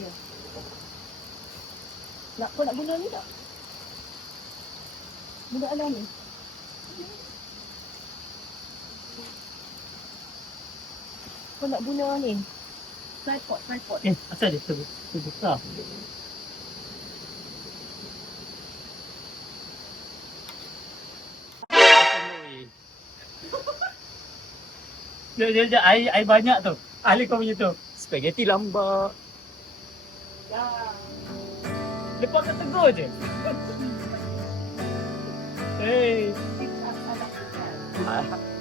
Ya. Kau nak guna ni tak? Guna alam ni. Kau nak guna ni. Tripod. Asal dia terbesar? Dia air banyak tu. Ahli kau punya tu. Spaghetti lambak. Ya. Lepas kau tegur je. Hey.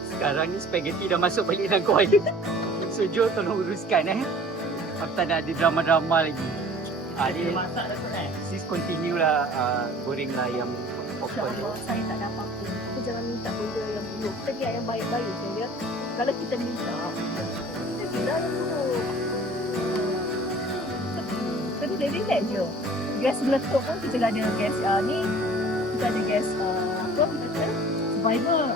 Sekarang ni spaghetti dah masuk balik dalam kuah air. Sojo tolong uruskan Aku tak nak ada drama-drama lagi. Dia masak dah tu sis continue lah goreng lah ayam popcorn InsyaAllah saya tak dapat pun. Kita jangan minta benda yang buruk. Kita lihat yang baik-baik saja. Kalau kita minta, kita bila ada buruk. Kita dia relax je. Gas meletup pun kita ada gas ni. Kita ada gas apa? Survivor.